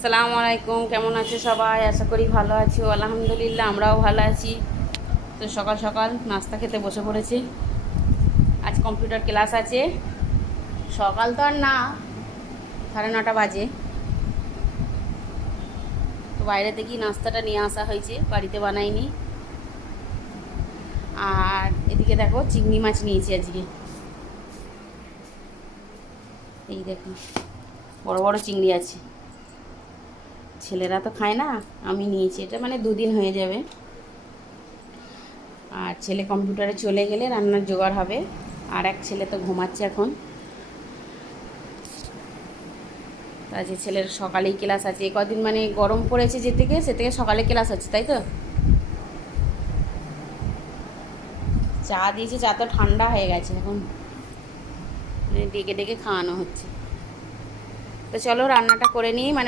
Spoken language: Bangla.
আসসালামু আলাইকুম, কেমন আছে সবাই? আশা করি ভালো আছি। আলহামদুলিল্লাহ, আমরাও ভালো আছি। তো সকাল সকাল নাস্তা খেতে বসে পড়েছি। আজ কম্পিউটার ক্লাস আছে। সকাল তো আর না, 9:30 বাজে। তো বাইরে থেকেই নাস্তাটা নিয়ে আসা হয়েছে, বাড়িতে বানাইনি। আর এদিকে দেখো, চিংড়ি মাছ নিয়েছি আজকে। এই দেখো, বড় বড় চিংড়ি আছে। ছেলেরা তো খায় না, আমি নিয়েছি। এটা মানে 2 দিন হয়ে যাবে। আর ছেলে কম্পিউটারে চলে গেলে রান্নার জোগাড় হবে। আর এক ছেলে তো ঘুমাচ্ছে এখন। তা যে ছেলের সকালেই ক্লাস আছে, কদিন মানে গরম পড়েছে, সে থেকে সকালে ক্লাস আছে, তাই তো। চা দিয়েছে, চা তো ঠান্ডা হয়ে গেছে এখন, মানে ডেকে ডেকে খাওয়ানো হচ্ছে। তো চলো রান্নাটা করে নিই, মানে